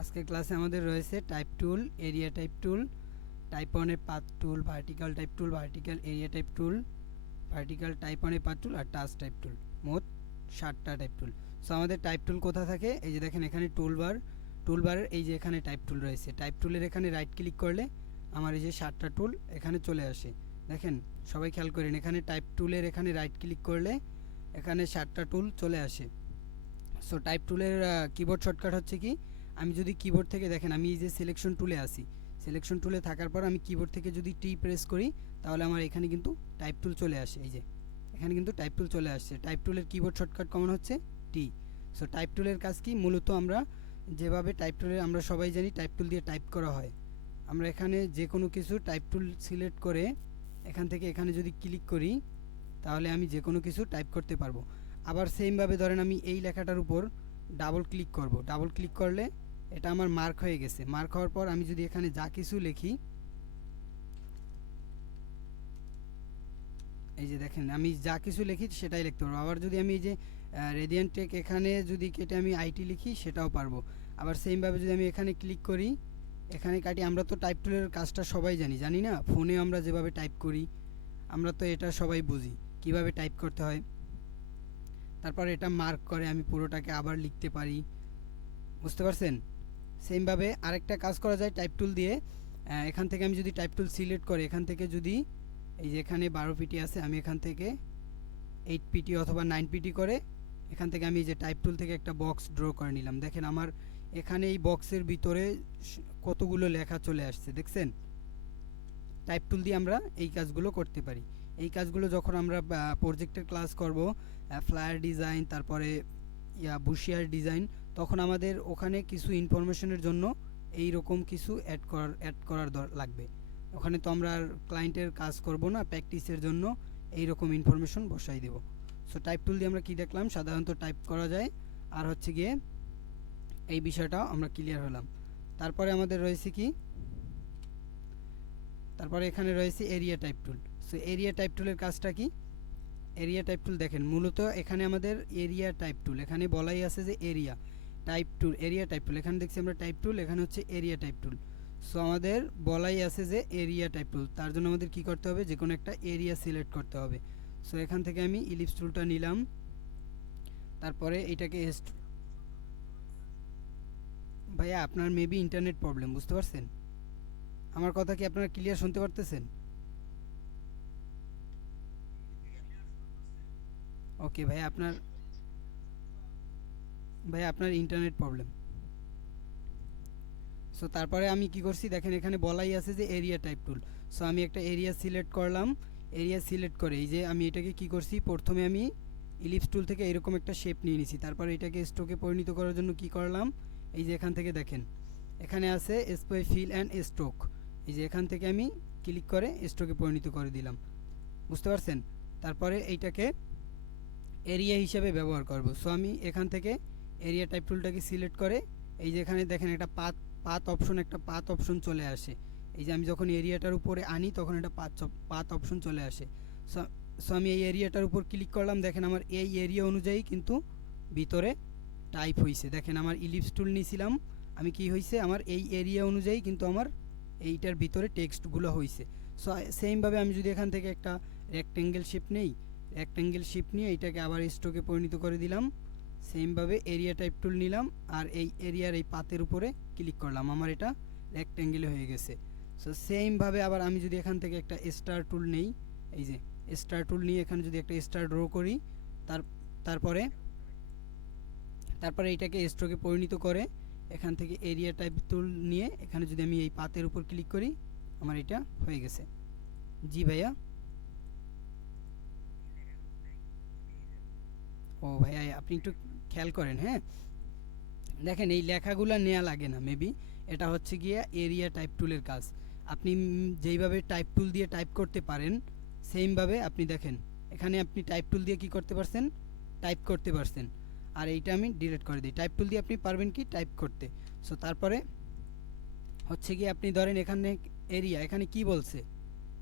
আজকের ক্লাসে আমাদের রয়েছে type tool, area type tool, type on a path tool, vertical type tool, vertical area type tool, vertical type on a path tool আর touch type tool. মোট 7টা type tool. So আমাদের type tool কোথা থাকে? এই যে দেখেন এখানে টুলবার, টুলবারের এই যে এখানে টাইপ টুল রয়েছে। টাইপ টুলের এখানে রাইট ক্লিক করলে আমার এই যে 7টা টুল এখানে চলে আসে। দেখেন সবাই খেয়াল করেন, এখানে টাইপ টুলের এখানে রাইট ক্লিক করলে এখানে 7টা টুল চলে আসে। সো টাইপ টুলের কিবোর্ড শর্টকাট হচ্ছে কি, আমি যদি কিবোর্ড থেকে দেখেন আমি এই যে সিলেকশন টুলে আসি, সিলেকশন টুলে থাকার পর আমি কিবোর্ড থেকে যদি টি প্রেস করি তাহলে আমার এখানে কিন্তু টাইপ টুল চলে আসে। এই যে এখানে কিন্তু টাইপ টুল চলে আসছে। টাইপ টুলের কিবোর্ড শর্টকাট কমন হচ্ছে টি। সো টাইপ টুলের কাজ কি, মূলত আমরা যেভাবে টাইপ টুলের আমরা সবাই জানি টাইপ টুল দিয়ে টাইপ করা হয়। আমরা এখানে যে কোনো কিছু টাইপ টুল সিলেক্ট করে এখান থেকে এখানে যদি ক্লিক করি তাহলে আমি যে কোনো কিছু টাইপ করতে পারবো। আবার সেমভাবে ধরেন আমি এই লেখাটার উপর ডাবল ক্লিক করব, ডাবল ক্লিক করলে এটা আমার মার্ক হয়ে গেছে। মার্ক হওয়ার পর আমি যদি এখানে যা কিছু লিখি, এই যে দেখেন আমি যা কিছু লিখি সেটাই লিখতে পারবো। আবার যদি আমি এই যে রেডিয়ান টেক এখানে যদি কেটে আমি আইটি লিখি সেটাও পারবো। আবার সেমভাবে যদি আমি এখানে ক্লিক করি, এখানে কাটি, আমরা তো টাইপ টুলের কাজটা সবাই জানি না? ফোনে আমরা যেভাবে টাইপ করি আমরা তো এটা সবাই বুঝি কিভাবে টাইপ করতে হয়। তারপর এটা মার্ক করে আমি পুরোটাকে আবার লিখতে পারি, বুঝতে পারছেন? সেমভাবে আরেকটা কাজ করা যায় টাইপ টুল দিয়ে। এখান থেকে আমি যদি টাইপ টুল সিলেক্ট করি, এখান থেকে যদি এই যে এখানে 12 পিটি আছে, আমি এখান থেকে 8 পিটি অথবা 9 পিটি করে এখান থেকে আমি এই যে টাইপ টুল থেকে একটা বক্স ড্র করে নিলাম। দেখেন আমার এখানে এই বক্সের ভিতরে কতগুলো লেখা চলে আসছে, দেখছেন? টাইপ টুল দিয়ে আমরা এই কাজগুলো করতে পারি। এই কাজগুলো যখন আমরা প্রজেক্টের ক্লাস করব, ফ্লায়ার ডিজাইন, তারপরে বুশিয়ার ডিজাইন, তখন আমাদের ওখানে কিছু ইনফরমেশনের জন্য এই রকম কিছু অ্যাড করার লাগবে। ওখানে তো আমরা ক্লায়েন্টের কাজ করব না, প্র্যাকটিসের জন্য এই রকম ইনফরমেশন বসাই দেব। সো টাইপ টুল দিয়ে আমরা কি দেখলাম, সাধারণত টাইপ করা যায়। আর হচ্ছে গিয়ে এই বিষয়টাও আমরা ক্লিয়ার হলাম। তারপরে আমাদের রয়েছে কি, তারপরে এখানে রয়েছে area type tool. So area type টুলের কাজটা কি? এরিয়া টাইপ টুল দেখেন মূলত এখানে আমাদের এরিয়া টাইপ টুল, এখানে বলাই আছে যে area type tool, area type টুল, এখানে দেখছি আমরা টাইপ টুল, এখানে হচ্ছে এরিয়া টাইপ টুল। সো আমাদের বলাই আছে যে এরিয়া টাইপ টুল, তার জন্য আমাদের কি করতে হবে, যে কোনো একটা এরিয়া সিলেক্ট করতে হবে। সো এখান থেকে আমি ইলিপস টুলটা নিলাম, তারপরে এটাকে ভাইয়া আপনার মেবি ইন্টারনেট প্রবলেম, বুঝতে পারছেন? আমার কথা কি আপনারা ক্লিয়ার শুনতে পারতেছেন? ওকে ভাই আপনার ইন্টারনেট প্রবলেম। সো তারপরে আমি কি করছি দেখেন, এখানে বলাই আছে যে এরিয়া টাইপ টুল। সো আমি একটা এরিয়া সিলেক্ট করলাম। এরিয়া সিলেক্ট করে এই যে আমি এটাকে কি করছি, প্রথমে আমি ইলিপস টুল থেকে এরকম একটা শেপ নিয়ে নিছি। তারপরে এটাকে স্ট্রোকে পরিণত করার জন্য কি করলাম, এই যে এখান থেকে দেখেন এখানে আছে স্প্রে ফিল অ্যান্ড স্ট্রোক, এই যে এখান থেকে আমি ক্লিক করে স্ট্রোকে পরিণত করে দিলাম, বুঝতে পারছেন? তারপরে এইটাকে এরিয়া হিসেবে ব্যবহার করব। সো আমি এখান থেকে এরিয়া টাইপ টুলটাকে সিলেক্ট করে এই যে এখানে দেখেন একটা পাথ অপশন চলে আসে। এই যে আমি যখন এরিয়াটার উপরে আনি তখন এটা পাথ অপশন চলে আসে। সো আমি এই এরিয়াটার উপর ক্লিক করলাম, দেখেন আমার এই এরিয়া অনুযায়ী কিন্তু ভিতরে টাইপ হয়েছে। দেখেন আমার ইলিপস টুল নিয়েছিলাম, আমি কি হয়েছে, আমার এই এরিয়া অনুযায়ী কিন্তু আমার এইটার ভিতরে টেক্সটগুলো হয়েছে। সো সেমভাবে আমি যদি এখান থেকে একটা রেক্ট্যাঙ্গেল শেপ নেই, রেক্ট্যাঙ্গেল শেপ নিয়ে এটাকে আবার স্ট্রোকে পরিণত করে দিলাম। সেমভাবে এরিয়া টাইপ টুল নিলাম আর এই এরিয়ার এই পাতের উপরে ক্লিক করলাম, আমার এটা রেক্ট্যাঙ্গেলে হয়ে গেছে। সো সেমভাবে আবার আমি যদি এখান থেকে একটা স্টার টুল নেই, এই যে স্টার টুল নিয়ে এখানে যদি একটা স্টার ড্র করি, তারপরে তারপরে এইটাকে স্ট্রোকে পরিণত করে এখান থেকে এরিয়া টাইপ টুল নিয়ে এখানে যদি আমি এই পাতের উপর ক্লিক করি, আমার এটা হয়ে গেছে। জি ভাইয়া। ও ভাইয়া আপনি একটু খেয়াল করেন, হ্যাঁ? দেখেন এই লেখাগুলো নেওয়া লাগে না মেবি, এটা হচ্ছে গিয়ে এরিয়া টাইপ টুলের কাজ। আপনি যেইভাবে টাইপ টুল দিয়ে টাইপ করতে পারেন সেমভাবে আপনি দেখেন এখানে আপনি টাইপ টুল দিয়ে কি করতে পারছেন, টাইপ করতে পারছেন। আর এইটা আমি ডিলিট করে দিই, টাইপ টুল দিয়ে আপনি পারবেন কি টাইপ করতে। সো তারপরে হচ্ছে গিয়ে আপনি ধরেন এখানে এরিয়া, এখানে কি বলছে,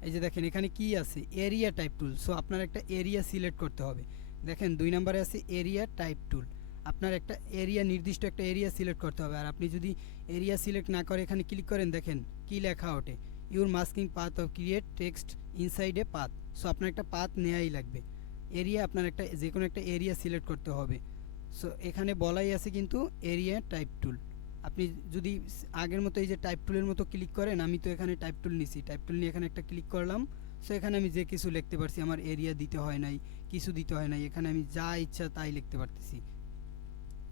এই যে দেখেন এখানে কি আছে, এরিয়া টাইপ টুল। সো আপনার একটা এরিয়া সিলেক্ট করতে হবে। দেখেন 2 নম্বরে আছে এরিয়া টাইপ টুল, আপনার একটা এরিয়া, নির্দিষ্ট একটা এরিয়া সিলেক্ট করতে হবে। আর আপনি যদি এরিয়া সিলেক্ট না করে এখানে ক্লিক করেন, দেখেন কি লেখা ওঠে, your masking path of create text inside a path. So আপনার একটা পাথ নেওয়াই লাগবে। এরিয়া আপনার একটা যে কোনো একটা এরিয়া সিলেক্ট করতে হবে। সো এখানে বলাই আছে কিন্তু এরিয়া টাইপ টুল। আপনি যদি আগের মতো এই যে টাইপ টুলের মতো ক্লিক করেন, আমি তো এখানে টাইপ টুল নিছি, টাইপ টুল নিয়ে এখানে একটা ক্লিক করলাম। সো এখানে আমি যে কিছু লিখতে পারছি, আমার এরিয়া দিতে হয় নাই, কিছু দিতে হয় নাই, এখানে আমি যা ইচ্ছা তাই লিখতে পারতেছি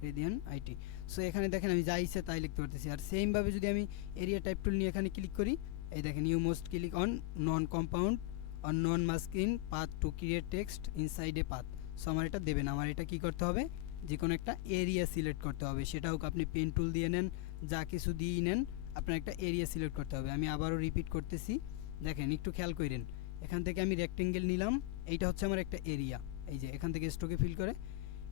রেডিয়ান আইটি। সো এখানে দেখেন আমি যা ইচ্ছা তাই লিখতে পারতেছি। আর সেমভাবে যদি আমি এরিয়া টাইপ টুল নিয়ে এখানে ক্লিক করি, এই দেখেন you must click on non compound on non masking path to create text inside a path. So আমার এটা দেবেন, আমার এটা কি করতে হবে, যে কোনো একটা এরিয়া সিলেক্ট করতে হবে। সেটা হোক আপনি পেন টুল দিয়ে নেন, যা কিছু দিয়েই নেন, আপনার একটা এরিয়া সিলেক্ট করতে হবে। আমি আবারও রিপিট করতেছি, দেখেন একটু খেয়াল করেন। এখান থেকে আমি রেক্টেঙ্গেল নিলাম, এইটা হচ্ছে আমার একটা এরিয়া। এই যে এখান থেকে স্ট্রোকে ফিল করে,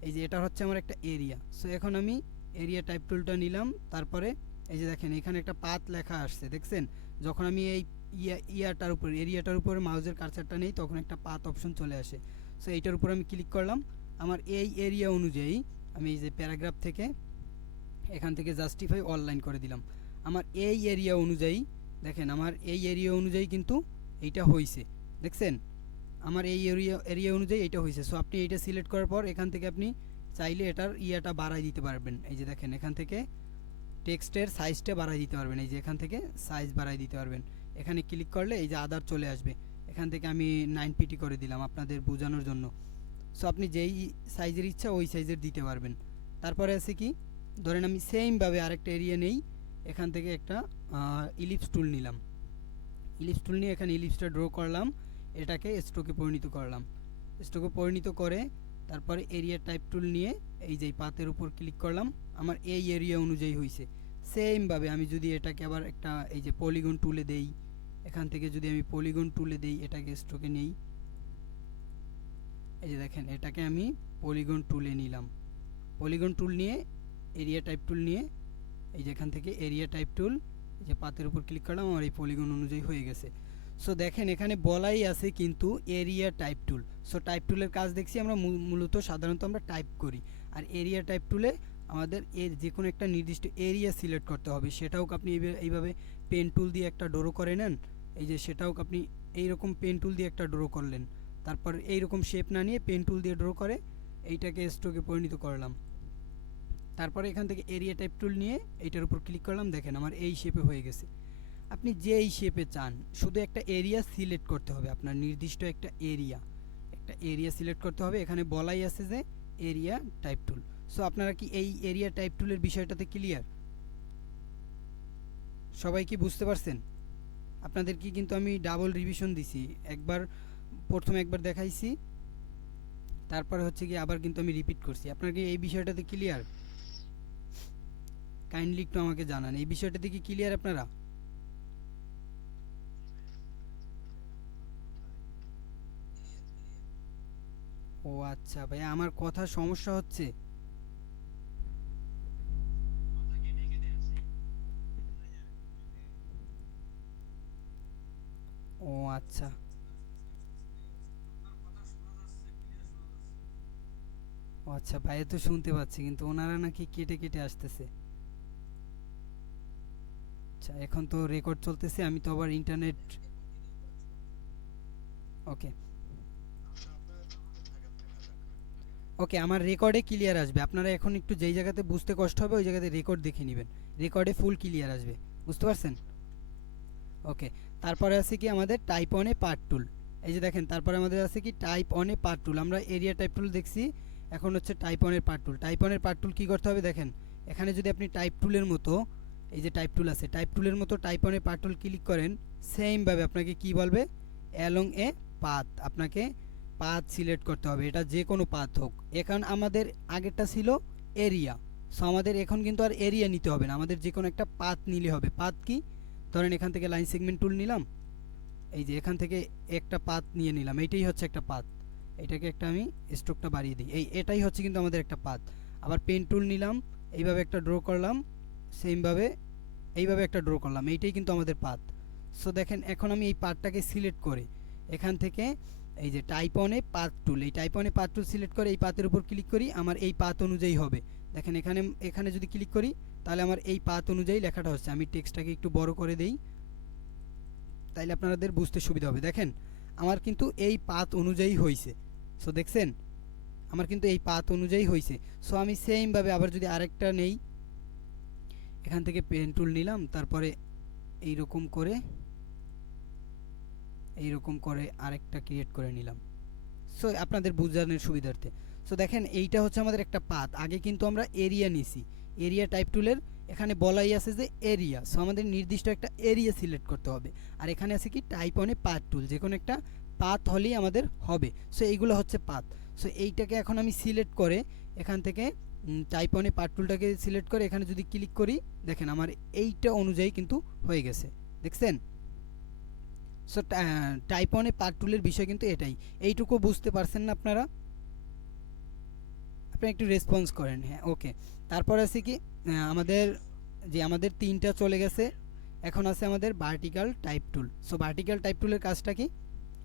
এই যে এটা হচ্ছে আমার একটা এরিয়া। সো এখন আমি এরিয়া টাইপ টুলটা নিলাম, তারপরে এই যে দেখেন এখানে একটা পাথ লেখা আসছে, দেখছেন? যখন আমি এই ইয়াটার উপর, এরিয়াটার উপরে মাউসের কার্সারটা নেই, তখন একটা পাথ অপশন চলে আসে। সো এইটার উপর আমি ক্লিক করলাম। আমার এই এরিয়া অনুযায়ী আমি এই যে প্যারাগ্রাফ থেকে এখান থেকে জাস্টিফাই অনলাইন করে দিলাম। আমার এই এরিয়া অনুযায়ী, দেখেন আমার এই এরিয়া অনুযায়ী কিন্তু এইটা হয়েছে, দেখছেন? আমার এই এরিয়া অনুযায়ী এটা হয়েছে। সো আপনি এইটা সিলেক্ট করার পর এখান থেকে আপনি চাইলে এটার ইয়াটা বাড়াই দিতে পারবেন। এই যে দেখেন এখান থেকে টেক্সটের সাইজটা বাড়াই দিতে পারবেন, এই যে এখান থেকে সাইজ বাড়াই দিতে পারবেন। এখানে ক্লিক করলে এই যে আদার চলে আসবে, এখান থেকে আমি 9 পিটি করে দিলাম আপনাদের বোঝানোর জন্য। সো আপনি যেই সাইজের ইচ্ছা ওই সাইজের দিতে পারবেন। তারপরে আছে কি, ধরেন আমি সেমভাবে আরেকটা এরিয়া নেই, এখান থেকে একটা ইলিপস টুল নিলাম। ইলিপস টুল নিয়ে এখানে ইলিপসটা ড্র করলাম, এটাকে স্ট্রোকে পরিণত করলাম। স্ট্রোকে পরিণত করে তারপরে এরিয়া টাইপ টুল নিয়ে এই যে পাতের উপর ক্লিক করলাম, আমার এই এরিয়া অনুযায়ী হয়েছে। সেমভাবে আমি যদি এটাকে আবার একটা এই যে পলিগন টুলে দেই, এখান থেকে যদি আমি পলিগন টুলে দেই, এটাকে স্ট্রোকে নেই, এই যে দেখেন এটাকে আমি পলিগন টুলে নিলাম। পলিগন টুল নিয়ে এরিয়া টাইপ টুল নিয়ে এই যে এখান থেকে এরিয়া টাইপ টুল, এই যে পাতের উপর ক্লিক করলাম, আমার এই পলিগন অনুযায়ী হয়ে গেছে। সো দেখেন এখানে বলাই আছে কিন্তু area type tool. So type টুলের কাজ দেখছি আমরা মূলত সাধারণত আমরা টাইপ করি। আর এরিয়া টাইপ টুলে আমাদের এর যে কোনো একটা নির্দিষ্ট এরিয়া সিলেক্ট করতে হবে। সেটাও আপনি এইভাবে পেন টুল দিয়ে একটা ড্র করে নেন, এই যে সেটাও আপনি এইরকম পেন টুল দিয়ে একটা ড্র করলেন, তারপর এইরকম শেপ না নিয়ে পেন টুল দিয়ে ড্র করে এইটাকে স্ট্রোকে পরিণত করলাম। তারপরে এখান থেকে এরিয়া টাইপ টুল নিয়ে এইটার উপর ক্লিক করলাম, দেখেন আমার এই শেপে হয়ে গেছে। আপনি যেই শেপে চান, শুধু একটা এরিয়া সিলেক্ট করতে হবে, আপনার নির্দিষ্ট একটা এরিয়া সিলেক্ট করতে হবে। এখানে বলাই আছে যে এরিয়া টাইপ টুল। সো আপনারা কি এই এরিয়া টাইপ টুলের বিষয়টাতে ক্লিয়ার? সবাই কি বুঝতে পারছেন? আপনাদের কি কিন্তু আমি ডাবল রিভিশন দিছি, প্রথমে একবার দেখাইছি, তারপরে হচ্ছে কি আবার কিন্তু আমি রিপিট করছি। আপনারা কি এই বিষয়টাতে ক্লিয়ার? কাইন্ডলি একটু আমাকে জানান, এই বিষয়টাতে কি ক্লিয়ার আপনারা? ও আচ্ছা ভাই, আমার কথা সমস্যা হচ্ছে। ও আচ্ছা, ও আচ্ছা ভাই, তো শুনতে পাচ্ছি কিন্তু ওনারা নাকি কেটে কেটে আসতেছে। আচ্ছা, এখন তো রেকর্ড চলতেছে, আমি তো আবার ইন্টারনেট। ওকে, ওকে, আমার রেকর্ডে ক্লিয়ার আসবে। আপনারা এখন একটু যেই জায়গাতে বুঝতে কষ্ট হবে ওই জায়গাতে রেকর্ড দেখে নেবেন, রেকর্ডে ফুল ক্লিয়ার আসবে। বুঝতে পারছেন? ওকে, তারপরে আছে কি আমাদের টাইপ অন এ পার্ট টুল। এই যে দেখেন তারপরে আমাদের আছে কি টাইপ অন এ পার্ট টুল। আমরা এরিয়া টাইপ টুল দেখছি, এখন হচ্ছে টাইপ অন এর পার্ট টুল। টাইপ অন এর পার্ট টুল কী করতে হবে, দেখেন এখানে যদি আপনি টাইপ টুলের মতো, এই যে টাইপ টুল আছে, টাইপ টুলের মতো type on a path tool click করেন, সেমভাবে আপনাকে কি বলবে, অ্যালং এ পাথ, আপনাকে পাথ সিলেক্ট করতে হবে, এটা যে কোনো পাথ হোক। এখন আমাদের আগেরটা ছিল এরিয়া, সো আমাদের এখন কিন্তু আর এরিয়া নিতে হবে না, আমাদের যে কোনো একটা পাথ নিলে হবে। পাথ কি, ধরেন এখান থেকে লাইন সেগমেন্ট টুল নিলাম, এই যে এখান থেকে একটা পাথ নিয়ে নিলাম, এইটাই হচ্ছে একটা পাথ। এটাকে একটা আমি স্ট্রোকটা বাড়িয়ে দিই, এটাই হচ্ছে কিন্তু আমাদের একটা পাথ। আবার পেন টুল নিলাম, এইভাবে একটা ড্র করলাম, সেমভাবে এইভাবে একটা ড্র করলাম, এইটাই কিন্তু আমাদের পাথ। সো দেখেন এখন আমি এই পাথটাকে সিলেক্ট করে এখান থেকে এই যে টাইপ অনে পাথ টুল, এই type on a path tool select করে এই পাথের উপর ক্লিক করি, আমার এই পাথ অনুযায়ী হবে। দেখেন এখানে এখানে যদি ক্লিক করি তাহলে আমার এই পাথ অনুযায়ী লেখাটা হচ্ছে। আমি টেক্সটটাকে একটু বড় করে দেই তাইলে আপনাদের বুঝতে সুবিধা হবে। দেখেন আমার কিন্তু এই পাথ অনুযায়ী হয়েছে। সো দেখছেন আমার কিন্তু এই পাথ অনুযায়ী হয়েছে। সো আমি সেমভাবে আবার যদি আরেকটা নেই, এখান থেকে পেন টুল নিলাম, তারপরে এইরকম করে আরেকটা ক্রিয়েট করে নিলাম। সো আপনাদের বোঝানোর সুবিধার্থে। সো দেখেন এইটা হচ্ছে আমাদের একটা পাথ। আগে কিন্তু আমরা এরিয়া নিছি, এরিয়া টাইপ টুলের এখানে বলাই আছে যে এরিয়া। সো আমাদের নির্দিষ্ট একটা এরিয়া সিলেক্ট করতে হবে। আর এখানে আছে কি টাইপ অনে পাথ টুল, যে কোনো একটা পাথ হলেই আমাদের হবে। সো এইগুলো হচ্ছে পাথ। সো এইটাকে এখন আমি সিলেক্ট করে এখান থেকে টাইপ অনে পাথ টুলটাকে সিলেক্ট করে এখানে যদি ক্লিক করি, দেখেন আমার এইটা অনুযায়ী কিন্তু হয়ে গেছে। দেখছেন? সো টাইপ অনে পাথ টুলের বিষয় কিন্তু এটাই। এইটুকু বুঝতে পারছেন না আপনারা? আপনি একটু রেসপন্স করেন। হ্যাঁ, ওকে। তারপর আছে কি আমাদের তিনটা চলে গেছে। এখন আছে আমাদের vertical type tool. So vertical type টুলের কাজটা কি?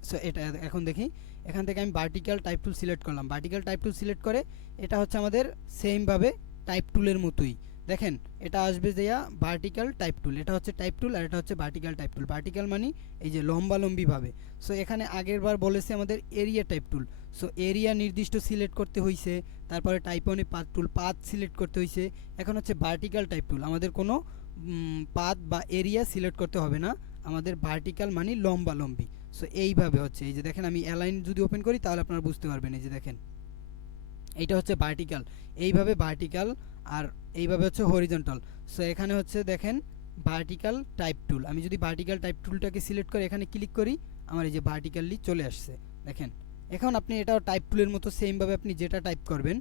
সো এটা এখন দেখি। এখান থেকে আমি ভার্টিক্যাল টাইপ টুল সিলেক্ট করলাম। ভার্টিক্যাল টাইপ টুল সিলেক্ট করে এটা হচ্ছে আমাদের সেমভাবে টাইপ টুলের মতোই। দেখেন এটা আসবে যেয়া ভার্টিক্যাল টাইপ টুল, এটা হচ্ছে টাইপ টুল আর এটা হচ্ছে ভার্টিক্যাল টাইপ টুল। ভার্টিক্যাল মানে এই যে লম্বালম্বিভাবে। সো এখানে আগের বার বলেছে আমাদের area type tool. So area নির্দিষ্ট সিলেক্ট করতে হয়েছে, তারপরে টাইপ অনে পাথ টুল, পাথ সিলেক্ট করতে হয়েছে। এখন হচ্ছে ভার্টিক্যাল টাইপ টুল, আমাদের কোনো পাথ বা এরিয়া সিলেক্ট করতে হবে না, আমাদের ভার্টিক্যাল মানে লম্বালম্বি। সো এইভাবে হচ্ছে। এই যে দেখেন আমি অ্যালাইন যদি ওপেন করি তাহলে আপনারা বুঝতে পারবেন। এই যে দেখেন এইটা হচ্ছে ভার্টিক্যাল, এইভাবে ভার্টিক্যাল, আর এইভাবে হচ্ছে হরিজন্টাল। সো এখানে হচ্ছে দেখেন ভার্টিক্যাল টাইপ টুল। আমি যদি ভার্টিক্যাল টাইপ টুলটাকে সিলেক্ট করে এখানে ক্লিক করি, আমার এই যে ভার্টিক্যালি চলে আসছে। দেখেন এখন আপনি এটাও টাইপ টুলের মতো সেমভাবে আপনি যেটা টাইপ করবেন,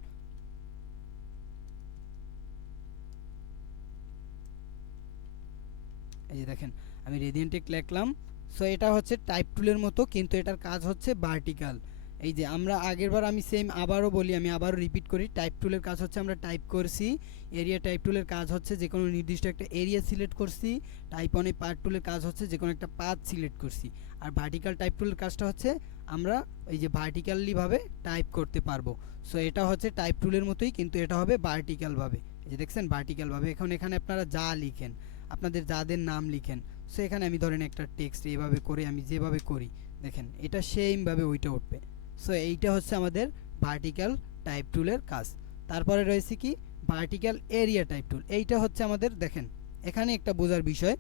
এই যে দেখেন আমি রেডিয়েন্টেক লিখলাম। সো এটা হচ্ছে টাইপ টুলের মতো, কিন্তু এটার কাজ হচ্ছে ভার্টিক্যাল। এই যে আমরা আগেরবার আমি সেম আবারও বলি, আমি আবারও রিপিট করি, টাইপ টুলের কাজ হচ্ছে আমরা টাইপ করছি। এরিয়া টাইপ টুলের কাজ হচ্ছে যে কোনো নির্দিষ্ট একটা এরিয়া সিলেক্ট করছি। টাইপ অনে পাথ টুলের কাজ হচ্ছে যে কোনো একটা পাথ সিলেক্ট করছি। আর ভার্টিক্যাল টাইপ টুলের কাজটা হচ্ছে আমরা এই যে ভার্টিক্যালিভাবে টাইপ করতে পারবো। সো এটা হচ্ছে টাইপ টুলের মতোই, কিন্তু এটা হবে ভার্টিক্যালভাবে। এই যে দেখছেন ভার্টিক্যালভাবে। এখন এখানে আপনারা যা লিখেন, আপনাদের যাদের নাম লিখেন, সো এখানে আমি ধরেন একটা টেক্সট এইভাবে করে আমি যেভাবে করি, দেখেন এটা সেমভাবে ওইটা উঠবে। সো এইটা হচ্ছে আমাদের ভার্টিক্যাল টাইপ টুলের কাজ। তারপরে রয়েছে কি ভার্টিক্যাল এরিয়া টাইপ টুল। এইটা হচ্ছে আমাদের, দেখেন এখানে একটা বোঝার বিষয়।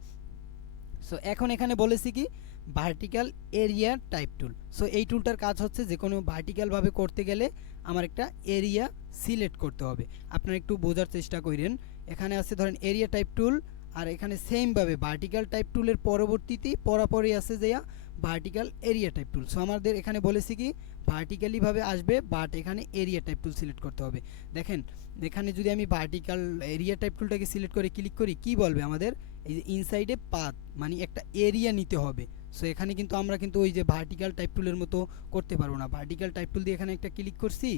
সো এখন এখানে বলেছি কি vertical area type tool. So এই টুলটার কাজ হচ্ছে যে কোনো ভার্টিক্যালভাবে করতে গেলে আমার একটা এরিয়া সিলেক্ট করতে হবে। আপনারা একটু বোঝার চেষ্টা করেন। এখানে আছে ধরেন এরিয়া টাইপ টুল, আর এখানে সেমভাবে ভার্টিক্যাল টাইপ টুলের পরবর্তীতেই পরাপরই আছে যে vertical area type tool. So আমাদের এখানে বলেছি কি ভার্টিক্যালিভাবে আসবে, বাট এখানে এরিয়া টাইপ টুল সিলেক্ট করতে হবে। দেখেন এখানে যদি আমি ভার্টিক্যাল এরিয়া টাইপ টুলটাকে সিলেক্ট করে ক্লিক করি, কি বলবে আমাদের এই যে ইনসাইডে পাথ মানে একটা এরিয়া নিতে হবে। সো এখানে কিন্তু আমরা কিন্তু ওই যে ভার্টিক্যাল টাইপ টুলের মতো করতে পারবো না। ভার্টিক্যাল টাইপ টুল দিয়ে এখানে একটা ক্লিক করছি,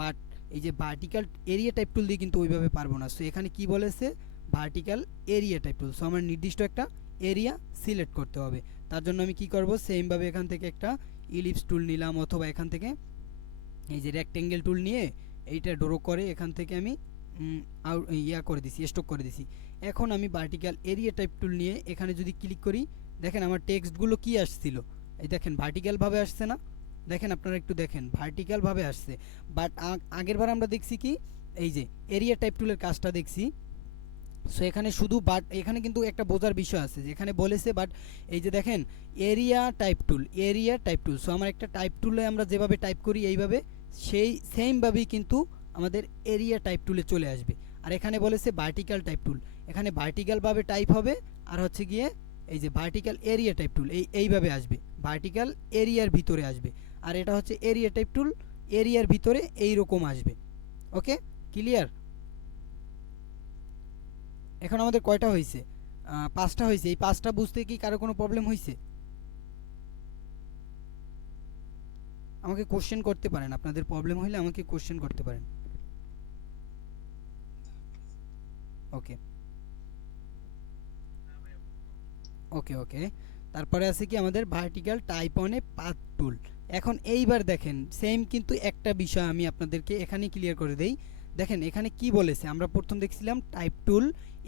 বাট এই যে ভার্টিক্যাল এরিয়া টাইপ টুল দিয়ে কিন্তু ওইভাবে পারবো না। সো এখানে কি বলেছে vertical area type tool. So আমার নির্দিষ্ট একটা এরিয়া সিলেক্ট করতে হবে। তার জন্য আমি কি করব, সেমভাবে এখান থেকে একটা ইলিপস টুল নিলাম, অথবা এখান থেকে এই যে রেক্টেঙ্গেল টুল নিয়ে এইটা ড্র করে এখান থেকে আমি ইয়া করে দিছি, স্টক করে দিছি। এখন আমি ভার্টিক্যাল এরিয়া টাইপ টুল নিয়ে এখানে যদি ক্লিক করি, দেখেন আমার টেক্সটগুলো কি আসছিল, এই দেখেন ভার্টিক্যালভাবে আসছে না? দেখেন আপনারা একটু দেখেন ভার্টিক্যালভাবে আসছে। বাট আগেরবার আমরা দেখছি কি এই যে এরিয়া টাইপ টুলের কাজটা দেখছি। সো এখানে শুধু বাট এখানে কিন্তু একটা বোঝার বিষয় আছে, যেখানে বলেছে বাট এই যে দেখেন area type tool, area type tool. So আমার একটা টাইপ টুলে আমরা যেভাবে টাইপ করি এইভাবে সেই সেমভাবেই কিন্তু আমাদের এরিয়া টাইপ টুলে চলে আসবে। আর এখানে বলেছে ভার্টিক্যাল টাইপ টুল, এখানে ভার্টিক্যালভাবে টাইপ হবে, আর হচ্ছে গিয়ে এই যে ভার্টিক্যাল এরিয়া টাইপ টুল এইভাবে আসবে, ভার্টিক্যাল এরিয়ার ভিতরে আসবে। আর এটা হচ্ছে এরিয়া টাইপ টুল, এরিয়ার ভিতরে এইরকম আসবে। ওকে, ক্লিয়ার? এখন আমাদের কয়টা হয়েছে? 5টা হয়েছে। এই 5টা বুঝতে কি কারো কোনো প্রবলেম হয়েছে? আমাকে কোশ্চেন করতে পারেন, আপনাদের প্রবলেম হলে আমাকে কোশ্চেন করতে পারেন। ওকে ওকে ওকে। তারপরে আছে কি আমাদের vertical type on A path টুল। এখন এইবার দেখেন সেম কিন্তু একটা বিষয় আমি আপনাদেরকে এখানে ক্লিয়ার করে দেই। দেখেন এখানে কি বলেছে, আমরা প্রথম দেখছিলাম type tool,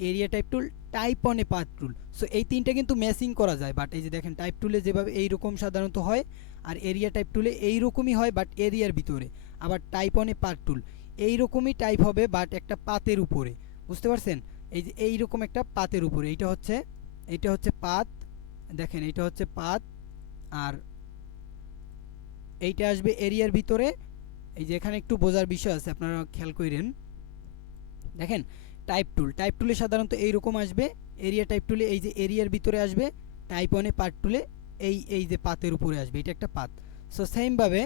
area type tool, type on A path tool. So এই তিনটা কিন্তু ম্যাচিং করা যায়, বাট এই যে দেখেন টাইপ টুলে যেভাবে এইরকম সাধারণত হয়, আর এরিয়া টাইপ টুলে এইরকমই হয় বাট এরিয়ার ভিতরে। আবার টাইপ অন এ পাথ টুল এইরকমই টাইপ হবে বাট একটা পাতের উপরে, বুঝতে পারছেন? এই যে এইরকম একটা পাতের উপরে, এইটা হচ্ছে পাত, দেখেন এইটা হচ্ছে পাত, আর এইটা আসবে এরিয়ার ভিতরে। এই যে এখানে একটু বোঝার বিষয় আছে, আপনারা খেয়াল করেন। দেখেন টাইপ টুলে সাধারণত এইরকম আসবে, এরিয়া টাইপ টুলে এই যে এরিয়ার ভিতরে আসবে, টাইপ অনে পার্ট টুলে এই যে পাতের উপরে আসবে, এটা একটা পাত। সো সেমভাবে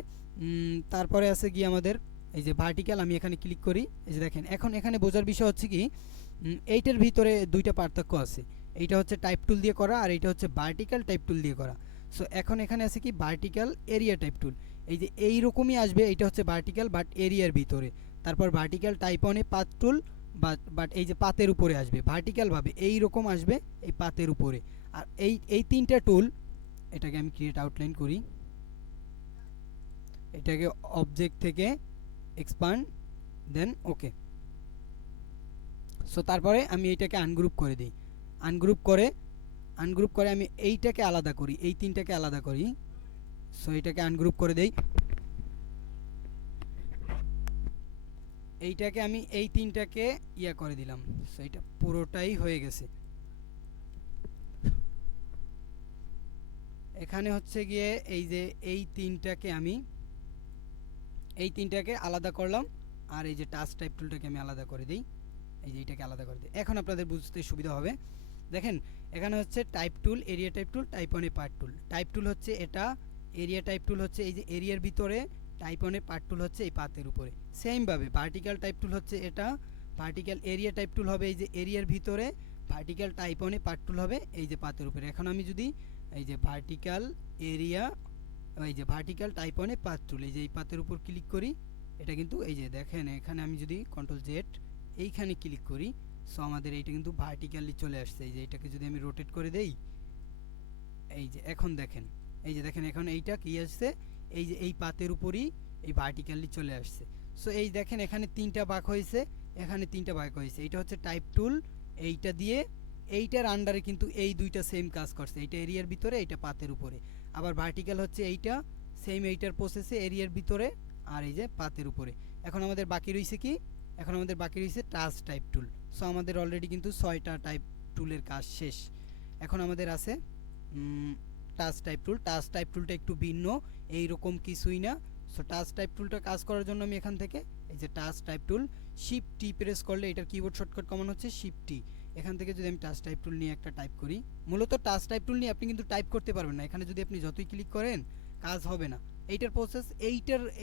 তারপরে আছে কি আমাদের এই যে ভার্টিক্যাল, আমি এখানে ক্লিক করি। এই যে দেখেন এখন এখানে বোঝার বিষয় হচ্ছে কি, এইটার ভিতরে দুইটা পার্থক্য আছে। এইটা হচ্ছে টাইপ টুল দিয়ে করা, আর এইটা হচ্ছে ভার্টিক্যাল টাইপ টুল দিয়ে করা। সো এখন এখানে আছে কি ভার্টিক্যাল এরিয়া টাইপ টুল, এই যে এইরকমই আসবে, এইটা হচ্ছে ভার্টিক্যাল বাট এরিয়ার ভিতরে। তারপর vertical type on a path tool, but এই যে পাতের উপরে আসবে, ভার্টিক্যালভাবে এইরকম আসবে এই পাতের উপরে। আর এই তিনটা টুল, এটাকে আমি ক্রিয়েট আউটলাইন করি, এটাকে অবজেক্ট থেকে এক্সপান্ড, দেন ওকে। সো তারপরে আমি এইটাকে আনগ্রুপ করে দিই, আনগ্রুপ করে আমি এইটাকে আলাদা করি, এই তিনটাকে আলাদা করি। সো এটাকে আনগ্রুপ করে দেই, এইটাকে আমি এই তিনটাকে ইয়া করে দিলাম। সো এটা পুরোটাই হয়ে গেছে। এখানে হচ্ছে গিয়ে এই যে এই তিনটাকে আলাদা করলাম, আর এই যে টাচ টাইপ টুলটাকে আমি আলাদা করে দিই, এই যে এইটাকে আলাদা করে দিই। এখন আপনাদের বুঝতে সুবিধা হবে। দেখেন এখানে হচ্ছে type tool, area type tool, type on a path tool. Type টুল হচ্ছে এটা, এরিয়া টাইপ টুল হচ্ছে এই যে এরিয়ার ভিতরে, টাইপ অন এ পার্ট টুল হচ্ছে এই পাতের উপরে। সেমভাবে ভার্টিক্যাল টাইপ টুল হচ্ছে এটা, ভার্টিক্যাল এরিয়া টাইপ টুল হবে এই যে এরিয়ার ভিতরে, vertical type on a path tool হবে এই যে পাতের উপরে। এখন আমি যদি এই যে ভার্টিক্যাল এরিয়া, এই যে vertical type on A path টুল, এই যে এই পাতের উপর ক্লিক করি, এটা কিন্তু এই যে দেখেন এখানে আমি যদি কন্ট্রোল জেড এইখানে ক্লিক করি, সো আমাদের এইটা কিন্তু ভার্টিক্যালি চলে আসছে। এই যে এটাকে যদি আমি রোটেট করে দেই, এই যে এখন দেখেন, এই যে দেখেন এখন এইটা কি আসছে, এই যে এই পাতের উপরই এই ভার্টিক্যালি চলে আসছে। সো এই দেখেন এখানে তিনটা ভাগ হয়েছে, এখানে তিনটা ভাগ হয়েছে। এইটা হচ্ছে টাইপ টুল, এইটা দিয়ে এইটার আন্ডারে কিন্তু এই দুইটা সেম কাজ করছে, এইটা এরিয়ার ভিতরে, এইটা পাতের উপরে। আবার ভার্টিক্যাল হচ্ছে এইটা, সেম এইটার প্রসেসে এরিয়ার ভিতরে আর এই যে পাতের উপরে। এখন আমাদের বাকি রয়েছে কি, এখন আমাদের বাকি রয়েছে টাচ টাইপ টুল। সো আমাদের অলরেডি কিন্তু 6টা টাইপ টুলের কাজ শেষ। এখন আমাদের আছে টাচ টাইপ টুল। টাচ টাইপ টুলটা একটু ভিন্ন, এইরকম কিছুই না। সো টাচ টাইপ টুলটা কাজ করার জন্য আমি এখান থেকে এই যে টাচ টাইপ টুল, শিফট টি প্রেস করলে এটার কিবোর্ড শর্টকাট কমানো হচ্ছে শিফট টি। এখান থেকে যদি আমি টাচ টাইপ টুল নিয়ে একটা টাইপ করি, মূলত টাচ টাইপ টুল নিয়ে আপনি কিন্তু টাইপ করতে পারবেন না, এখানে যদি আপনি যতই ক্লিক করেন কাজ হবে না। এইটার প্রসেস,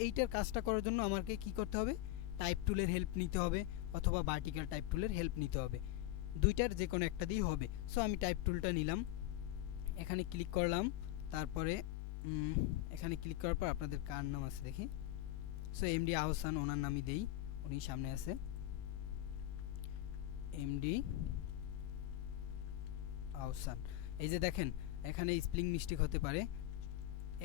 এইটার কাজটা করার জন্য আমাকে কি করতে হবে, টাইপ টুলের হেল্প নিতে হবে অথবা ভার্টিক্যাল টাইপ টুলের হেল্প নিতে হবে, দুইটার যে কোনো একটা দিয়েই হবে। সো আমি টাইপ টুলটা নিলাম, এখানে ক্লিক করলাম, তারপরে এখানে ক্লিক করার পর আপনাদের কার নাম আছে দেখি। সো এমডি আহসান, ওনার নামই দেই, উনি সামনে আছে, এমডি আহসান। এই যে দেখেন এখানে স্পেলিং মিস্টেক হতে পারে,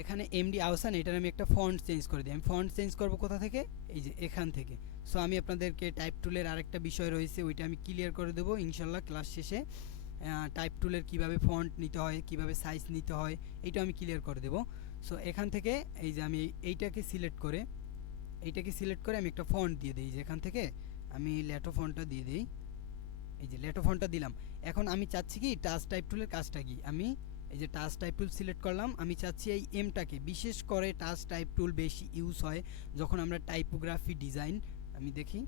এখানে এমডি আহসান, এটার আমি একটা ফন্ট চেঞ্জ করে দিই। আমি ফন্ট চেঞ্জ করব কোথা থেকে, এই যে এখান থেকে। সো আমি আপনাদেরকে টাইপ টুলের আরেকটা বিষয় রয়েছে, ওইটা আমি ক্লিয়ার করে দেবো ইনশাল্লাহ ক্লাস শেষে। টাইপ টুলের কিভাবে ফন্ট নিতে হয়, কিভাবে সাইজ নিতে হয়, এইটা আমি ক্লিয়ার করে দেবো। সো এখান থেকে এই যে আমি এইটাকে সিলেক্ট করে আমি একটা ফন্ট দিয়ে দিই, যে এখান থেকে আমি লেটো ফন্টটা দিয়ে দিই, এই যে লেটো ফন্টটা দিলাম। এখন আমি চাচ্ছি কি টাচ টাইপ টুলের কাজটা কি, আমি এই যে টাচ টাইপ টুল সিলেক্ট করলাম, আমি চাচ্ছি এই এমটাকে, বিশেষ করে টাচ টাইপ টুল বেশি ইউজ হয় যখন আমরা টাইপোগ্রাফি ডিজাইন, আমি দেখি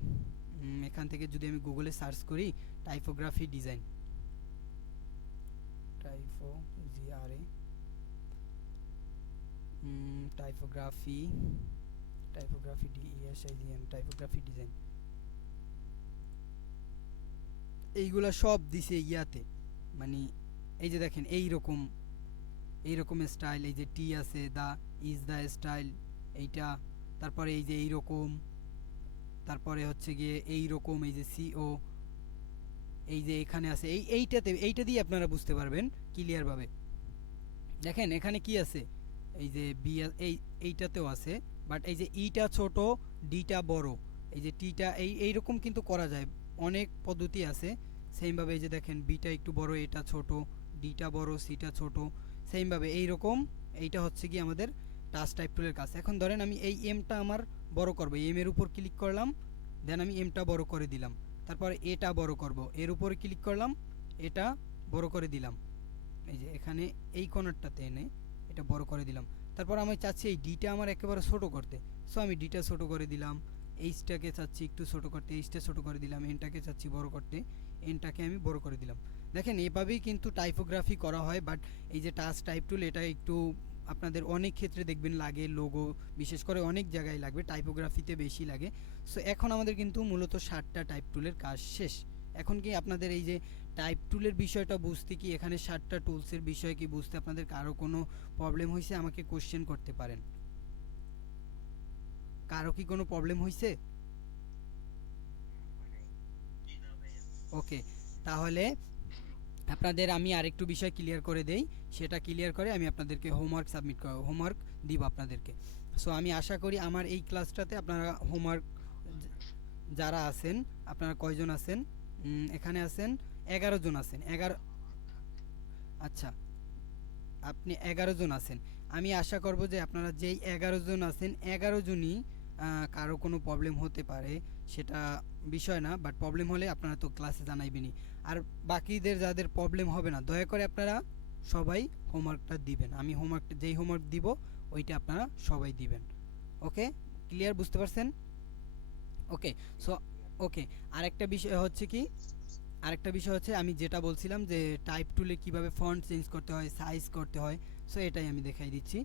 এখান থেকে যদি আমি গুগলে সার্চ করি typography design, typography typography design, এইগুলা সব দিছে ইয়াতে, মানে এই যে দেখেন এইরকম স্টাইল, এই যে টি আছে, দা ইজ দা স্টাইল, এইটা, তারপরে এই যে এইরকম, তারপরে হচ্ছে গিয়ে এইরকম, এই যে সিও, এই যে এখানে আছে এইটা দিয়ে আপনারা বুঝতে পারবেন ক্লিয়ারভাবে। দেখেন এখানে কি আছে, এই যে বি এইটাতেও আছে, বাট এই যে ইটা ছোট ডিটা বড়, এই যে টিটা এইরকম কিন্তু করা যায়, অনেক পদ্ধতি আছে। সেমভাবে এই যে দেখেন বিটা একটু বড়, এটা ছোট, ডিটা বড়, সিটা ছোট, সেমভাবে এইরকম। এইটা হচ্ছে কি আমাদের টাচ টাইপ টুলের কাজ। এখন ধরেন আমি এই এমটা আমার বড় করব, এম এর উপর ক্লিক করলাম, দেন আমি এমটা বড় করে দিলাম। তারপর এটা বড় করব, এর উপরে ক্লিক করলাম, এটা বড় করে দিলাম। এই যে এখানে এই কর্নারটাতে এনে এটা বড় করে দিলাম। তারপর আমি চাচ্ছি এই ডিটা আমার একেবারে ছোট করতে, সো আমি ডিটা ছোট করে দিলাম। এইচটাকে চাচ্ছি একটু ছোট করতে, এইচটা ছোট করে দিলাম। এনটাকে চাচ্ছি বড় করতে, এনটাকে আমি বড় করে দিলাম। দেখেন এভাবেই কিন্তু টাইপোগ্রাফি করা হয়, বাট এই যে টাচ টাইপ টুল এটা একটু আপনাদের অনেক ক্ষেত্রে দেখবেন লাগে, লোগো বিশেষ করে অনেক জায়গায় লাগবে, টাইপোগ্রাফিতে বেশি লাগে। সো এখন আমাদের কিন্তু মূলত 7টা টাইপ টুলের কাজ শেষ। এখন কি আপনাদের এই যে টাইপ টুলের বিষয়টা বুঝতে, কি এখানে 7টা টুলসের বিষয় কি বুঝতে আপনাদের কারো কোনো প্রবলেম হয়েছে, আমাকে কোশ্চেন করতে পারেন। কারো কি কোনো প্রবলেম হয়েছে? ওকে, তাহলে আপনাদের আমি আরেকটু বিষয় ক্লিয়ার করে দেই, সেটা ক্লিয়ার করে আমি আপনাদেরকে হোমওয়ার্ক দিব আপনাদেরকে। সো আমি আশা করি আমার এই ক্লাসটাতে আপনারা হোমওয়ার্ক যারা আছেন, আপনারা কয়জন আছেন? এখানে আছেন 11 জন আছেন, 11। আচ্ছা, আপনি 11 জন আছেন। আমি আশা করব যে আপনারা যেই 11 জন আছেন 11 জনই কারো কোনো প্রবলেম হতে পারে, সেটা বিষয় না, বাট প্রবলেম হলে আপনারা তো ক্লাসে জানাইবেনই। আর বাকিদের যাদের প্রবলেম হবে না, দয়া করে আপনারা সবাই হোমওয়ার্কটা দিবেন। আমি যেই হোমওয়ার্ক দিব ওইটা আপনারা সবাই দিবেন। ওকে, ক্লিয়ার, বুঝতে পারছেন? ওকে, সো ওকে, আরেকটা বিষয় হচ্ছে কি, আরেকটা বিষয় হচ্ছে আমি যেটা বলছিলাম যে টাইপ টুলে কিভাবে ফন্ট চেঞ্জ করতে হয়, সাইজ করতে হয়, সো এটাই আমি দেখাই দিচ্ছি।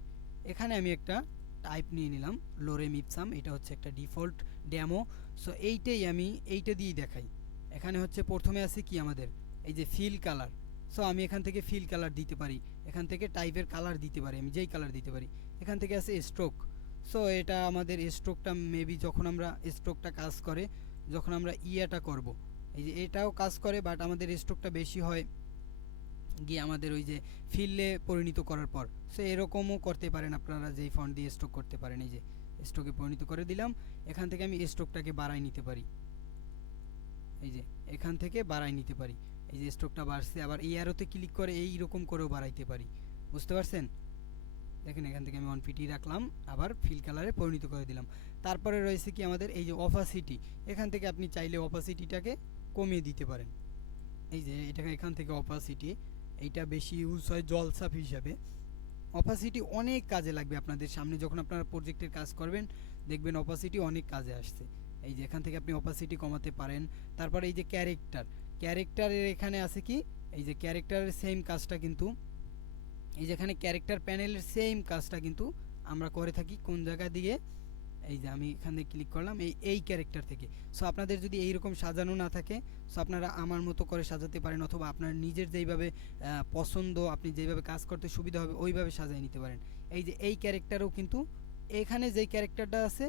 এখানে আমি একটা টাইপ নিয়ে নিলাম, লোরেম ইপসাম, এটা হচ্ছে একটা ডিফল্ট ডেমো। সো এইটাই আমি এইটা দিয়েই দেখাই। এখানে হচ্ছে প্রথমে আছে কি আমাদের এই যে ফিল কালার। সো আমি এখান থেকে ফিল কালার দিতে পারি, এখান থেকে টাইপের কালার দিতে পারি, আমি যেই কালার দিতে পারি। এখান থেকে আছে স্ট্রোক। সো এটা আমাদের স্ট্রোকটা মেবি যখন আমরা স্ট্রোকটা কাজ করে, যখন আমরা ইয়াটা করব, এই যে এটাও কাজ করে, বাট আমাদের স্ট্রোকটা বেশি হয় গিয়ে আমাদের ওই যে ফিল্ডে পরিণত করার পর। সো এরকমও করতে পারেন আপনারা, যেই ফন্ট দিয়ে স্ট্রোক করতে পারেন। এই যে স্ট্রোকে পরিণত করে দিলাম, এখান থেকে আমি স্ট্রোকটাকে বাড়াই নিতে পারি, এই যে এখান থেকে বাড়াই নিতে পারি। এই যে স্ট্রোকটা বাড়ছে, আবার এই অ্যারোতে ক্লিক করে এই রকম করেও বাড়াইতে পারি, বুঝতে পারছেন? দেখেন এখান থেকে আমি 1 পিটি রাখলাম, আবার ফিল কালারে পরিণত করে দিলাম। তারপরে রয়েছে কি আমাদের এই যে অপাসিটি, এখান থেকে আপনি চাইলে অপাসিটিটাকে কমিয়ে দিতে পারেন। এই যে এটাকে এখান থেকে অপাসিটি, এইটা বেশি ইউজ হয় জলসাপ হিসাবে। অপাসিটি অনেক কাজে লাগবে আপনাদের সামনে, যখন আপনারা প্রজেক্টের কাজ করবেন দেখবেন অপাসিটি অনেক কাজে আসছে। এই যে এখান থেকে আপনি অপাসিটি কমাতে পারেন। তারপরে এই যে ক্যারেক্টারের এখানে আছে কি, এই যে ক্যারেক্টারের সেম কাজটা কিন্তু, এই যে এখানে ক্যারেক্টার প্যানেলের সেম কাজটা কিন্তু আমরা করে থাকি কোন জায়গা দিয়ে, এই যে আমি এখানে ক্লিক করলাম এই ক্যারেক্টার থেকে। সো আপনাদের যদি এইরকম সাজানো না থাকে, সো আপনারা আমার মতো করে সাজাতে পারেন, অথবা আপনার নিজের যেইভাবে পছন্দ, আপনি যেইভাবে কাজ করতে সুবিধা হবে ওইভাবে সাজিয়ে নিতে পারেন। এই যে এই ক্যারেক্টারও কিন্তু, এখানে যেই ক্যারেক্টারটা আছে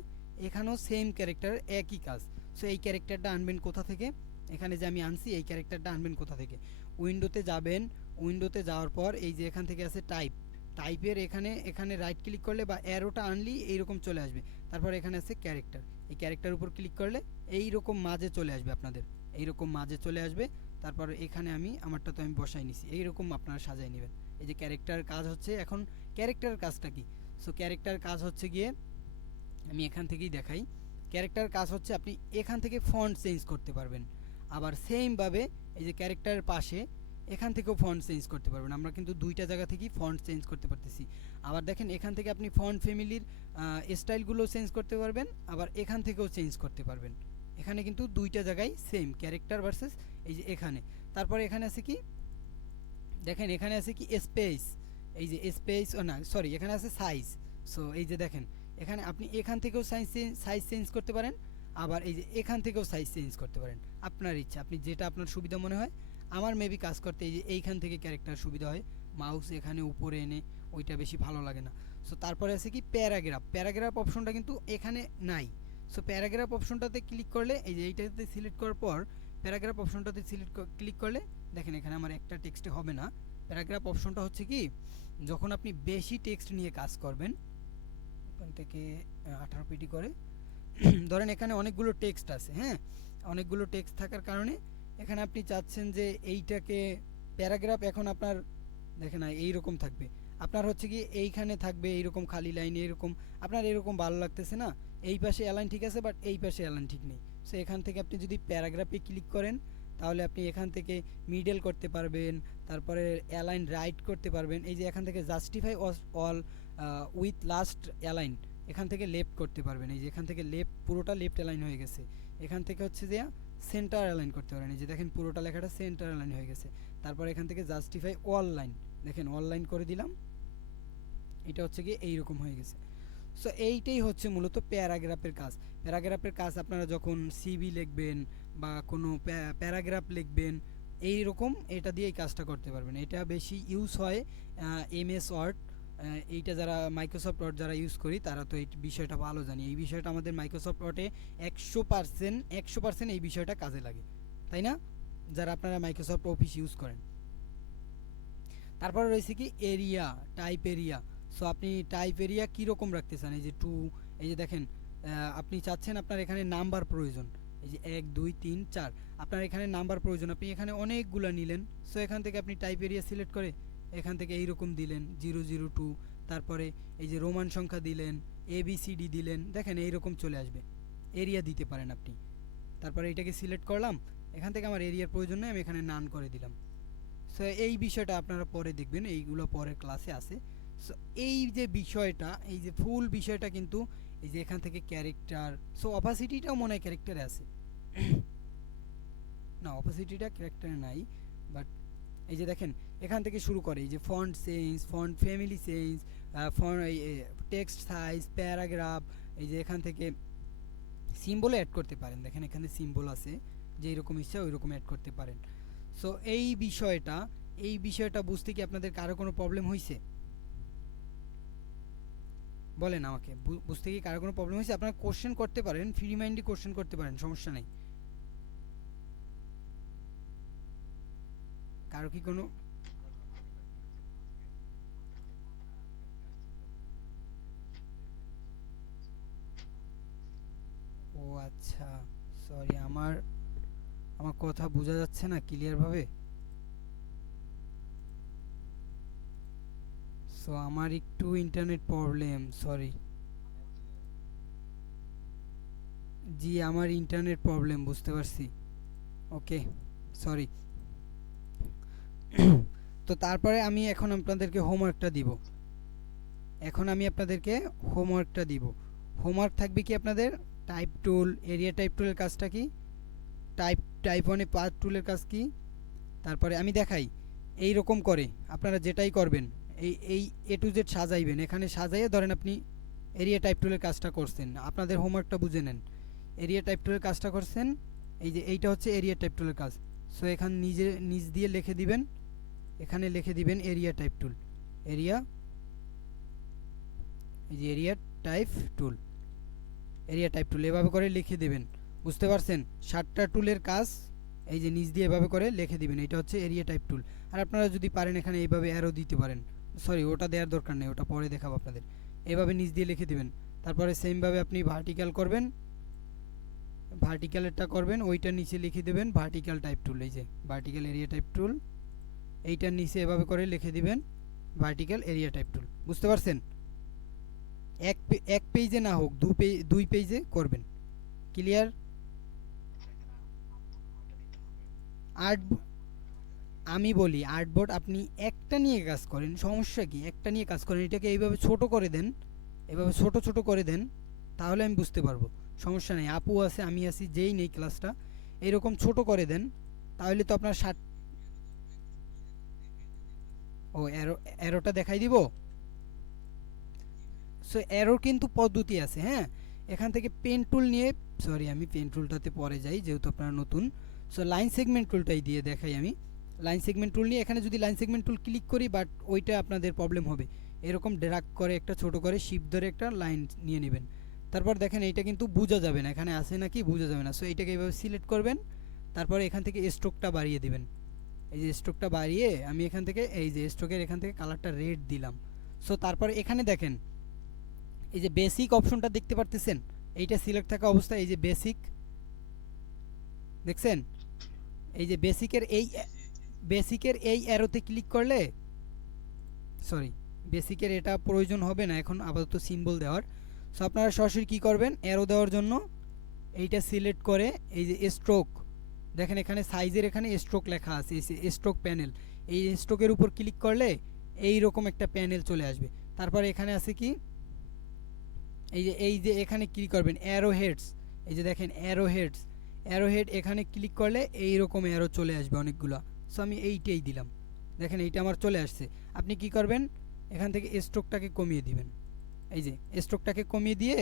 এখানেও সেম ক্যারেক্টার, একই কাজ। সো এই ক্যারেক্টারটা আনবেন কোথা থেকে, এখানে যে আমি আনছি এই ক্যারেক্টারটা আনবেন কোথা থেকে, উইন্ডোতে যাবেন। উইন্ডোতে যাওয়ার পর এই যে এখান থেকে আছে টাইপের এখানে এখানে রাইট ক্লিক করলে বা অ্যারোটা আনলি এইরকম চলে আসবে। তারপর এখানে আছে ক্যারেক্টার, এই ক্যারেক্টার উপর ক্লিক করলে এইরকম মাঝে চলে আসবে আপনাদের, এইরকম মাঝে চলে আসবে। তারপর এখানে আমি আমারটা তো আমি বসাই নিছি, এইরকম আপনারা সাজাই নেবেন। এই যে ক্যারেক্টার কাজ হচ্ছে, এখন ক্যারেক্টার কাজটা কি? সো ক্যারেক্টার কাজ হচ্ছে গিয়ে আমি এখান থেকেই দেখাই। ক্যারেক্টার কাজ হচ্ছে আপনি এখান থেকে ফন্ট চেঞ্জ করতে পারবেন, আবার সেমভাবে এই যে ক্যারেক্টারের পাশে এখান থেকেও ফন্ট চেঞ্জ করতে পারবেন। আমরা কিন্তু দুইটা জায়গা থেকেই ফন্ট চেঞ্জ করতে পারতেছি। আবার দেখেন এখান থেকে আপনি ফন্ট ফ্যামিলির স্টাইলগুলো চেঞ্জ করতে পারবেন, আবার এখান থেকেও চেঞ্জ করতে পারবেন। এখানে কিন্তু দুইটা জায়গায় সেম ক্যারেক্টার ভার্সেস এই যে এখানে। তারপরে এখানে আছে কি, দেখেন এখানে আছে কি স্পেস, এই যে স্পেস, ও না সরি, এখানে আছে সাইজ। সো এই যে দেখেন এখানে আপনি এখান থেকেও সাইজ চেঞ্জ করতে পারেন, আবার এই যে এখান থেকেও সাইজ চেঞ্জ করতে পারেন, আপনার ইচ্ছা, আপনি যেটা আপনার সুবিধা মনে হয়। আমার মেবি কাজ করতে এই যে এইখান থেকে ক্যারেক্টার সুবিধা হয়, মাউস এখানে উপরে এনে ওইটা বেশি ভালো লাগে না। সো তারপরে আছে কি প্যারাগ্রাফ অপশনটা কিন্তু এখানে নাই। সো প্যারাগ্রাফ অপশনটাতে ক্লিক করলে, এই যে এইটাতে সিলেক্ট করার পর প্যারাগ্রাফ অপশনটাতে ক্লিক করলে দেখেন এখানে আমার একটা টেক্সটে হবে না, প্যারাগ্রাফ অপশনটা হচ্ছে কি, যখন আপনি বেশি টেক্সট নিয়ে কাজ করবেন, ওখান থেকে 18 পিটি করে ধরেন এখানে অনেকগুলো টেক্সট আছে, হ্যাঁ, অনেকগুলো টেক্সট থাকার কারণে এখানে আপনি চাচ্ছেন যে এইটাকে প্যারাগ্রাফ এখন আপনার দেখেন না এইরকম থাকবে, আপনার হচ্ছে কি এইখানে থাকবে এইরকম খালি লাইন, এরকম আপনার এরকম ভালো লাগতেছে না, এই পাশে অ্যালাইন ঠিক আছে বাট এই পাশে অ্যালাইন ঠিক নেই। সো এখান থেকে আপনি যদি প্যারাগ্রাফে ক্লিক করেন তাহলে আপনি এখান থেকে মিডল করতে পারবেন, তারপরে অ্যালাইন রাইট করতে পারবেন, এই যে এখান থেকে justify all with last align এখান থেকে লেফট করতে পারবেন, এই যে এখান থেকে লেফট পুরোটা লেফট অ্যালাইন হয়ে গেছে, এখান থেকে হচ্ছে যে সেন্টার অ্যালাইন করতে পারেন, এই যে দেখেন পুরোটা লেখাটা সেন্টার অ্যালাইন হয়ে গেছে। তারপর এখান থেকে জাস্টিফাই অল লাইন, দেখেন অল লাইন করে দিলাম, এটা হচ্ছে কি এইরকম হয়ে গেছে। সো এইটাই হচ্ছে মূলত প্যারাগ্রাফের কাজ। প্যারাগ্রাফের কাজ আপনারা যখন সিভি লিখবেন বা কোনো প্যারাগ্রাফ লিখবেন এইরকম এটা দিয়ে এই কাজটা করতে পারবেন। এটা বেশি ইউজ হয় এমএস ওয়ার্ড, এইটা যারা মাইক্রোসফট ওয়ার্ড যারা ইউজ করি তারা তো এই বিষয়টা ভালো জানি, এই বিষয়টা আমাদের মাইক্রোসফট ওয়ার্ডে 100% এই বিষয়টা কাজে লাগে, তাই না, যারা আপনারা মাইক্রোসফট অফিস ইউজ করেন। তারপরে রয়েছে কি এরিয়া, টাইপ এরিয়া। সো আপনি টাইপ এরিয়া কীরকম রাখতে চান, এই যে 2, এই যে দেখেন আপনি চাচ্ছেন আপনার এখানে নাম্বার প্রয়োজন, এই যে 1 2 3 4 আপনার এখানে নাম্বার প্রয়োজন, আপনি এখানে অনেকগুলো নিলেন। সো এখান থেকে আপনি টাইপ এরিয়া সিলেক্ট করে এখান থেকে এইরকম দিলেন 002, তারপরে এই যে রোমান সংখ্যা দিলেন, ABCD দিলেন, দেখেন এইরকম চলে আসবে, এরিয়া দিতে পারেন আপনি। তারপরে এটাকে সিলেক্ট করলাম, এখান থেকে আমার এরিয়ার প্রয়োজন নেই, আমি এখানে নান করে দিলাম। সো এই বিষয়টা আপনারা পরে দেখবেন, এইগুলো পরের ক্লাসে আছে। সো এই যে বিষয়টা, এই যে ফুল বিষয়টা কিন্তু এই যে এখান থেকে ক্যারেক্টার, সো অপাসিটিটাও মনে হয় ক্যারেক্টারে আছে না, অপাসিটিটা ক্যারেক্টারে নাই, বাট এই যে দেখেন এখান থেকে শুরু করে এই যে font change, font family change, font text size, paragraph, এই যে এখান থেকে সিম্বল অ্যাড করতে পারেন, দেখেন এখানে সিম্বল আছে, যে এরকম ইচ্ছা ওই রকম অ্যাড করতে পারেন। সো এই বিষয়টা বুঝতে কি আপনাদের কারো কোনো প্রবলেম হয়েছে বলেন আমাকে, বুঝতে কি কারো কোনো প্রবলেম হয়েছে? আপনারা কোশ্চেন করতে পারেন, ফ্রি মাইন্ডে কোশ্চেন করতে পারেন, সমস্যা নেই। কারো কি কোনো ও আচ্ছা, সরি, আমার আমার কথা বোঝা যাচ্ছে না ক্লিয়ারভাবে। সো আমার একটু ইন্টারনেট প্রবলেম, সরি। জি আমার ইন্টারনেট প্রবলেম, বুঝতে পারছি, ওকে, সরি। তো তারপরে আমি এখন আপনাদেরকে হোমওয়ার্কটা দিব, হোমওয়ার্ক থাকবে কি আপনাদের, টাইপ টুল, এরিয়া টাইপ টুলের কাজটা কি, টাইপ 1 এ পাথ টুলের কাজ কি, তারপরে আমি দেখাই এই রকম করে আপনারা যেটাই করবেন এই A to Z সাজাইবেন, এখানে সাজাইয়ে ধরেন আপনি এরিয়া টাইপ টুলের কাজটা করছেন, আপনাদের হোমওয়ার্কটা বুঝে নেন, এরিয়া টাইপ টুলের কাজটা করছেন, এই যে এইটা হচ্ছে এরিয়া টাইপ টুলের কাজ। সো এখানে নিজ দিয়ে লিখে দিবেন, এখানে লিখে দিবেন এরিয়া টাইপ টুল, এরিয়া, এই যে এরিয়া টাইপ টুল, এভাবে করে লিখে দেবেন, বুঝতে পারছেন, 7টা টুলের কাজ এই যে নিচ দিয়ে এভাবে করে লিখে দিবেন, এটা হচ্ছে এরিয়া টাইপ টুল। আর আপনারা যদি পারেন এখানে এইভাবে অ্যারো দিতে পারেন, সরি ওটা দেওয়ার দরকার নেই, ওটা পরে দেখাবো আপনাদের, এইভাবে নিচ দিয়ে লিখে দিবেন। তারপরে সেমভাবে আপনি ভার্টিক্যাল করবেন, ভার্টিক্যালেরটা করবেন, ওইটার নিচে লিখে দেবেন ভার্টিক্যাল টাইপ টুল, এই যে ভার্টিক্যাল এরিয়া টাইপ টুল, এইটার নিচে এভাবে করে লিখে দিবেন ভার্টিক্যাল এরিয়া টাইপ টুল, বুঝতে পারছেন। এক পেজে না হোক, 2 পেজে করবেন, ক্লিয়ার। আর্ট, আমি বলি আর্টবোর্ড আপনি একটা নিয়ে কাজ করেন, সমস্যা কি, একটা নিয়ে কাজ করেন, এটাকে এইভাবে ছোট করে দেন, এভাবে ছোট করে দেন, তাহলে আমি বুঝতে পারবো, সমস্যা নেই, আপু আছে আমি আছি যেই নেই ক্লাসটা, এরকম ছোট করে দেন, তাহলে তো আপনার ও অ্যারোটা দেখাই দিব। সো অ্যারোর কিন্তু পদ্ধতি আছে, হ্যাঁ, এখান থেকে পেন টুল নিয়ে, সরি আমি পেন টুলটাতে পরে যাই যেহেতু আপনারা নতুন। সো লাইন সেগমেন্ট টুলটাই দিয়ে দেখাই আমি, লাইন সেগমেন্ট টুল নিয়ে এখানে যদি লাইন সেগমেন্ট টুল ক্লিক করি, বাট ওইটা আপনাদের প্রবলেম হবে, এরকম ড্র্যাগ করে একটা ছোট করে শিফট ধরে একটা লাইন নিয়ে নেবেন। তারপর দেখেন এইটা কিন্তু বোঝা যাবে না, এখানে আছে নাকি বোঝা যাবে না, সো এইটাকে এইভাবে সিলেক্ট করবেন, তারপরে এখান থেকে স্ট্রোকটা বাড়িয়ে দিবেন, এই যে স্ট্রোকটা বাড়িয়ে আমি এখান থেকে এই যে স্ট্রোকের এখান থেকে কালারটা রেড দিলাম। সো তারপর এখানে দেখেন এই যে বেসিক অপশনটা দেখতে পারতেছেন, এইটা সিলেক্ট থাকা অবস্থায় এই যে বেসিক দেখছেন, এই যে বেসিকের এই অ্যারোতে ক্লিক করলে, সরি বেসিকের এটা প্রয়োজন হবে না এখন আপাতত সিম্বল দেওয়ার। সো আপনারা সরাসরি কী করবেন, অ্যারো দেওয়ার জন্য এইটা সিলেক্ট করে এই যে স্ট্রোক দেখেন এখানে সাইজের এখানে স্ট্রোক লেখা আছে, এই স্ট্রোক প্যানেল, এই স্ট্রোকের উপর ক্লিক করলে এই রকম একটা প্যানেল চলে আসবে। তারপর এখানে আছে কি এই যে এখানে ক্লিক করবেন অ্যারো হেডস, এই যে দেখেন অ্যারো হেড এখানে ক্লিক করলে এই রকম অ্যারো চলে আসবে অনেকগুলো। সো আমি এইটাই দিলাম, দেখেন এইটা আমার চলে আসছে। আপনি কি করবেন, এখান থেকে স্ট্রোকটাকে কমিয়ে দিবেন, এই যে স্ট্রোকটাকে কমিয়ে দিয়ে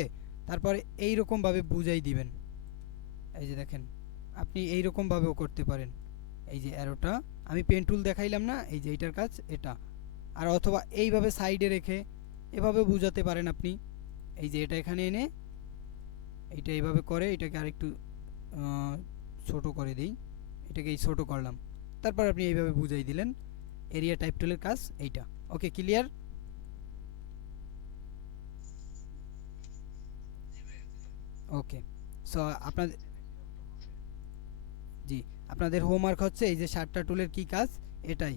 তারপরে এই রকমভাবে বুঝাই দিবেন। এই যে দেখেন আপনি এই রকমভাবেও করতে পারেন। এই যে অ্যারোটা আমি পেন টুল দেখাইলাম না, এই যে এইটার কাজ এটা। আর অথবা এইভাবে সাইডে রেখে এভাবে বুঝাতে পারেন আপনি। এই যে এটা এখানে এনে এইটা এইভাবে করে এটাকে আরেকটু ছোট করে দিই, এটাকে এই ছোট করলাম, তারপর আপনি এইভাবে বুঝাই দিলেন। এরিয়া টাইপ টুলের কাজ এইটা। ওকে, ক্লিয়ার? ওকে, সো আপনাদের, জি, আপনাদের হোমওয়ার্ক হচ্ছে এই যে 7টা টুলের কি কাজ এটাই।